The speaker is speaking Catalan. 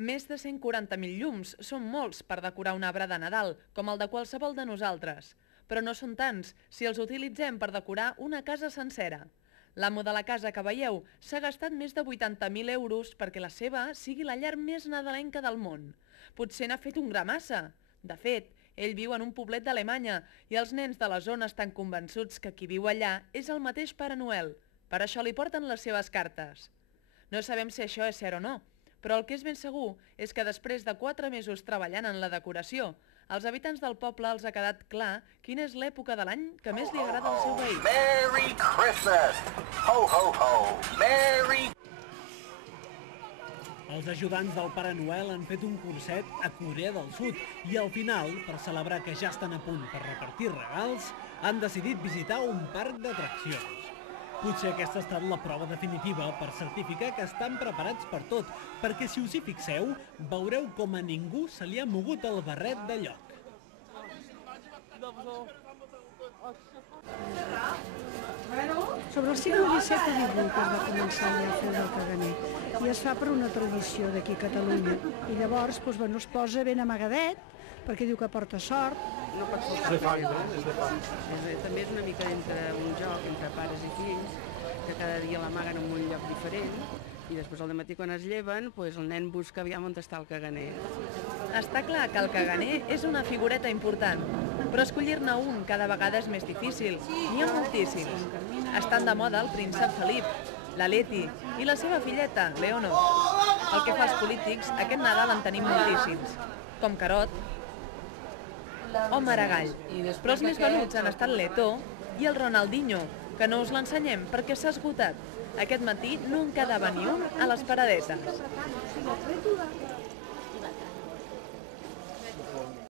Més de 140.000 llums són molts per decorar un arbre de Nadal, com el de qualsevol de nosaltres. Però no són tants si els utilitzem per decorar una casa sencera. L'amo de la casa que veieu s'ha gastat més de 80.000 euros perquè la seva sigui la llar més nadalenca del món. Potser n'ha fet un gra massa. De fet, ell viu en un poblet d'Alemanya i els nens de la zona estan convençuts que qui viu allà és el mateix Pare Noel. Per això li porten les seves cartes. No sabem si això és cert o no, però el que és ben segur és que després de 4 mesos treballant en la decoració, als habitants del poble els ha quedat clar quina és l'època de l'any que més li agrada al seu veí. Merry Christmas! Ho, ho, ho! Merry... Els ajudants del Pare Noel han fet un curset a Corea del Sud i al final, per celebrar que ja estan a punt per repartir regals, han decidit visitar un parc d'atraccions. Potser aquesta ha estat la prova definitiva per certificar que estan preparats per tot, perquè si us hi fixeu, veureu com a ningú se li ha mogut el barret de lloc. Sobre el segle XVII o XVIII es va començar ja a fer el caganer i es fa per una tradició d'aquí a Catalunya. I llavors es posa ben amagadet perquè diu que porta sort. No pot ser també és una mica un joc entre pares i fills, que cada dia l'amaguen en un lloc diferent i després al matí quan es lleven el nen busca aviam on està el caganer. Està clar que el caganer és una figureta important, però escollir-ne un cada vegada és més difícil. N'hi ha moltíssims. Estan de moda el príncep Felip, la Leti i la seva filleta, Leonor. El que fa els polítics, aquest Nadal en tenim moltíssims, com Carot o Maragall. Però els més venuts han estat l'Eto i el Ronaldinho, que no us l'ensenyem perquè s'ha esgotat. Aquest matí no en quedava ni un a les paradetes.